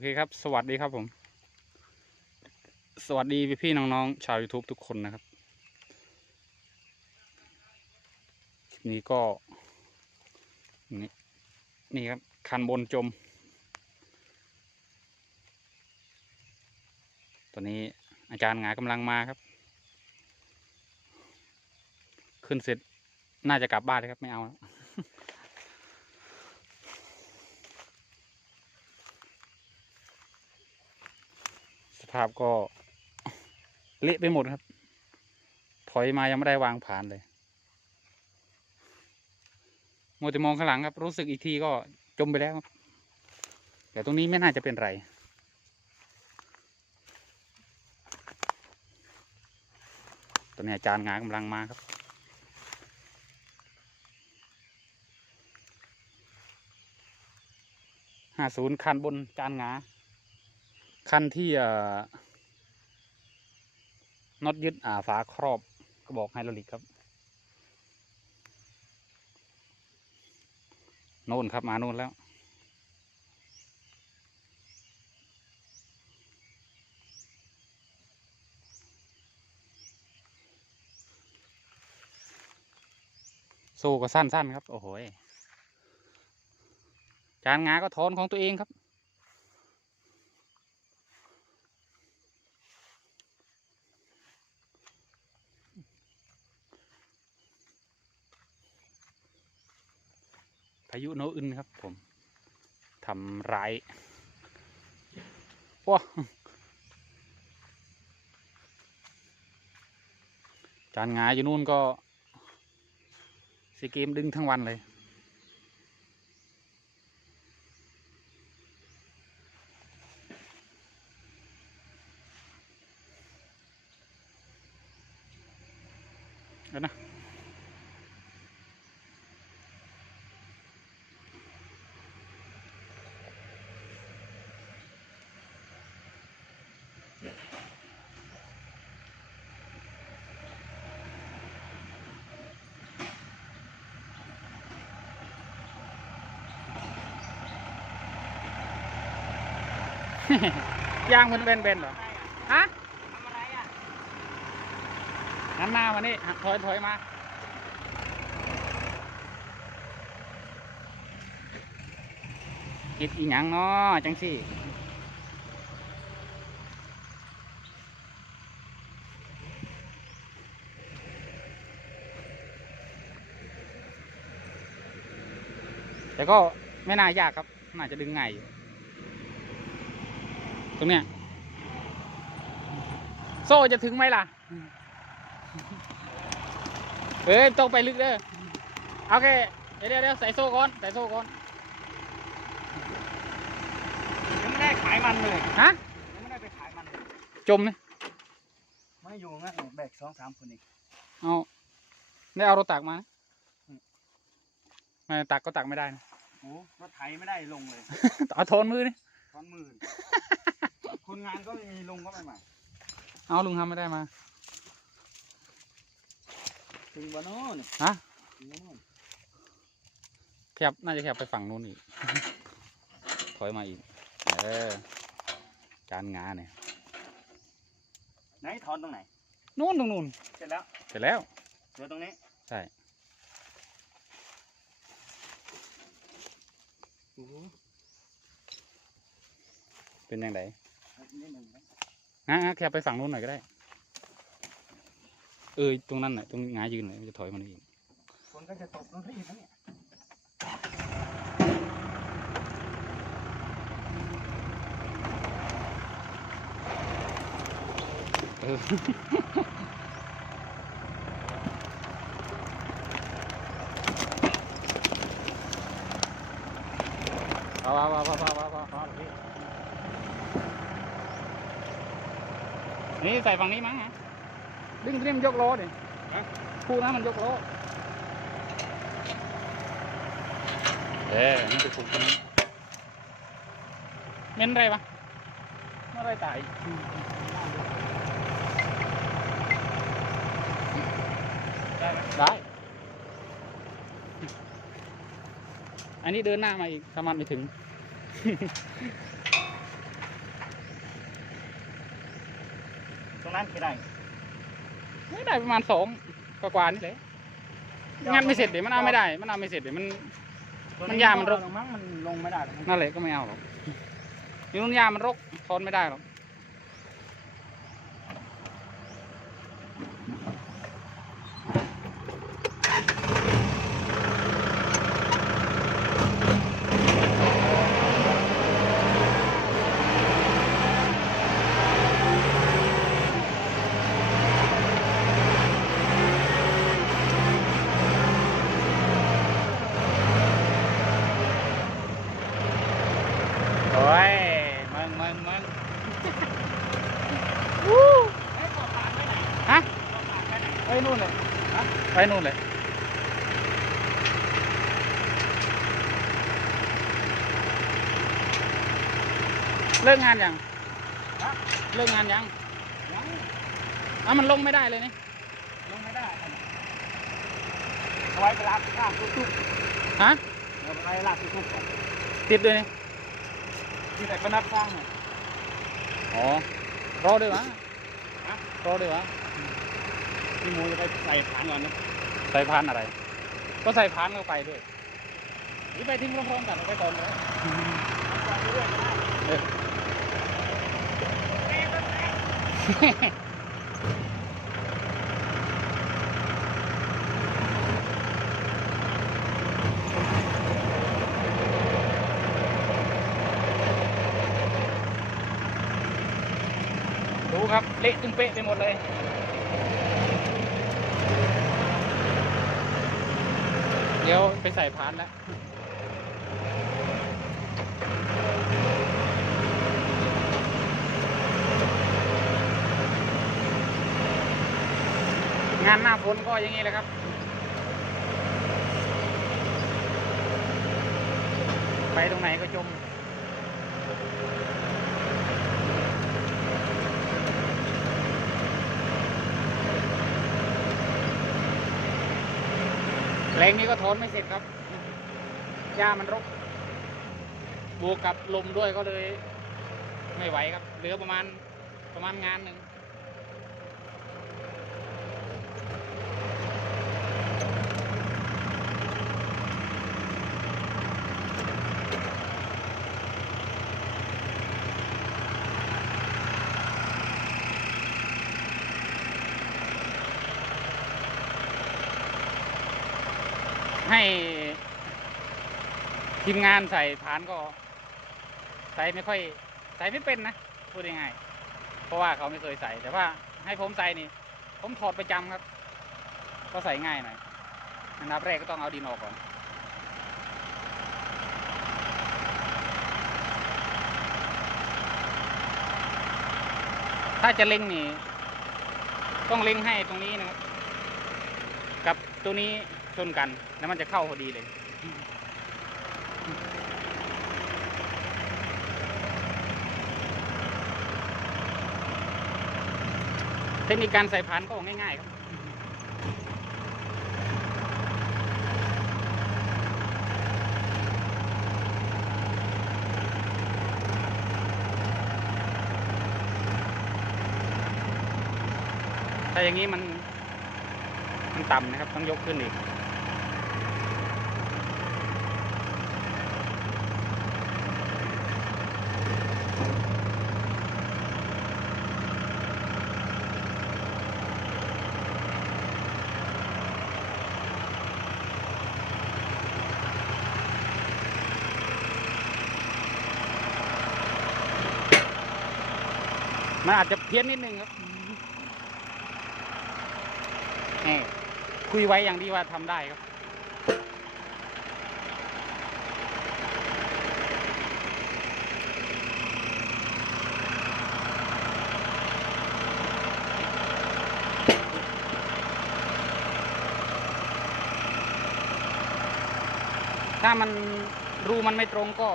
เคครับ สวัสดีครับผม สวัสดีพี่ๆน้องๆ ชาว YouTube ทุกคนนะครับ คลิปนี้ก็ นี่นี่ครับ คันบนจม ตอนนี้อาจารย์หงากำลังมาครับ ขึ้นเสร็จน่าจะกลับบ้านเลยครับ ไม่เอาแล้ว สภาพก็เละไปหมดครับ ถอยมายังไม่ได้วางผ่านเลยมัวแต่มองข้างหลังครับ รู้สึกอีกทีก็จมไปแล้ว แต่ตรงนี้ไม่น่าจะเป็นไร ตอนนี้อาจารย์งากำลังมาครับ ห้าศูนย์คันบนจานหงา คันที่น็อตยึดอ่าฝาครอบกระบอกไฮดรอลิกครับ โน่นครับมาโน่นแล้วโซ่ก็สั้นๆครับ โอ้โหจานงาก็ถอนของตัวเองครับายุโนอึนครับ ผมทำร้ายว้าจานงายอยู่นู่นก็ซีเกมดึงทั้งวันเลยเดี๋ยวนะ ยางมันเบนเบนเหรอฮะทำอะไรอะงั้นหน้ามานี่ถอยถอยมาคิดอีหยังเนาะจังสิแต่ก็ไม่น่ายากครับ น่าจะดึงง่ายอยู่ ตรงเนี้ย โซ่จะถึงไหมล่ะ เอ้ยต้องไปลึกเด้อโอเคเดี๋ยวเดี๋ยวเดี๋ยวใส่โซ่ก่อนใส่โซ่ก่อนยังไม่ได้ขายมันเลยฮะยังไม่ได้ไปขายมันเลยจมไหมไม่อยู่งั้นเนี่ยแบกสองสามคนเองเอาได้เอารถตักมานะไม่ตักก็ตักไม่ได้นะโอ้รถไถไม่ได้ลงเลยเอาโทนมือนี่ท้อนมือ คนงานก็ไม่มีลงก็ไม่มาเอาลุงทำไม่ได้มา ถึงบ้านโน้นฮะ ถึงบ้านโน้นแคบน่าจะแคบไปฝั่งนู้นอีก ถอยมาอีก เออจานงาเนี่ย ไหนถอนตรงไหน นู่นตรงนู้นเสร็จแล้วเสร็จแล้ว เหลือตรงนี้ใช่โอ้โหเป็นยังไงนิดหนึ่ งนะฮะแคบไปฝั่งนู้นหน่อยก็ได้ เออตรงนั้นน่ะตรงงายืนเลยมันจะถอยมันอีกฝนก็จะตกลงที่อีกนะเนี่ยเออเอาเอาเอาเอาเอาเอาเอาเอาพี่ นี่ใส่ฝั่งนี้มั้งฮะดึงเตรียมยกโลดิพูดนะมันยกโลเอ๊ะนี่จะถูกตรงนี้เม้นอะไรปะไม่ได้ตายได้ไหมได้ อันนี้เดินหน้ามาอีกถ้ามันไม่ถึง นั้นกี่ได้ไม่ได้ประมาณสองกว่าๆนี่แหละงานไม่เสร็จเดี๋ยวมันเอาไม่ได้ มันเอาไม่เสร็จเดี๋ยวมัน มันยามันรก มั้งมันลงไม่ได้หรอกนั่นแหละก็ไม่เอาหรอกอยู่นุ่นยามันรกทนไม่ได้หรอก โอ้ย มึงมึงมึงเฮ้ยต่อผ่านไปไหนฮะต่อผ่านไปไหนไปนู่นเลยฮะไปนู่นเลยเลิกงานยังฮะเลิกงานยังยังอะมันลงไม่ได้เลยนี่ ลงไม่ได้เอาไว้ไปลากลากทุกฮะๆเอาไปลากทุกๆก่อนติดด้วยนี่ที่ไหนก็นับสร้างเนี่ย อ๋อรอด้วยวะฮะรอด้วยวะพี่หมูจะไปใส่ฐานก่อนนะใส่พานอะไร ก็ใส่พานเข้าไปด้วยหรือไปทิ้งพร้อมๆกันเอาไปก่อนเลยก่อนเรื่อยๆก็ได้เอ ครับ เละตึงเป๊ะไปหมดเลย เดี๋ยวไปใส่พานแล้วงานหน้าฝนก็อย่างนี้แหละครับ ไปตรงไหนก็จม แรงนี้ก็ทนไม่เสร็จครับ หญ้ามันรก บวกกับลมด้วยก็เลย ไม่ไหวครับ เหลือประมาณประมาณงานหนึ่ง ให้ทีมงานใส่ฐานก็ใส่ไม่ค่อย ใส่ไม่เป็นนะพูดง่ายๆเพราะว่าเขาไม่เคยใส่ แต่ว่าให้ผมใส่นี่ ผมถอดประจำครับ ก็ใส่ง่ายหน่อยอันดับแรกก็ต้องเอาดินออกก่อนถ้าจะเล็งนี่ ต้องเล็งให้ตรงนี้นะครับ กับตัวนี้ ชนกัน แล้วมันจะเข้าพอดีเลย เทคนิคการใส่พันก็ง่ายๆครับแต่อย่างนี้มันมันต่ำนะครับ ต้องยกขึ้นอีก มันอาจจะเพี้ยนนิดนึงครับคุยไว้อย่างที่ว่าทำได้ครับ ถ้ามันรูมันไม่ตรงก็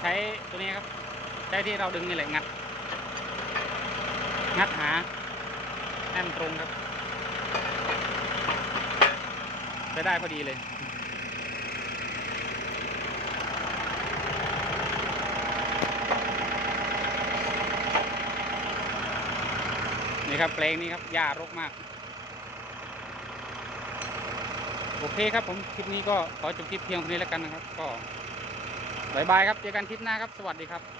ใช้ตัวนี้ครับ ใช้ที่เราดึงนี่แหละงัด งัดหาแน่นตรงครับไปได้พอดีเลยนี่ครับแปลงนี้ครับหญ้ารกมาก โอเคครับผมคลิปนี้ก็ขอจบคลิปเพียงเท่านี้แล้วกันนะครับ ก็บายบายครับ เจอกันคลิปหน้าครับ สวัสดีครับ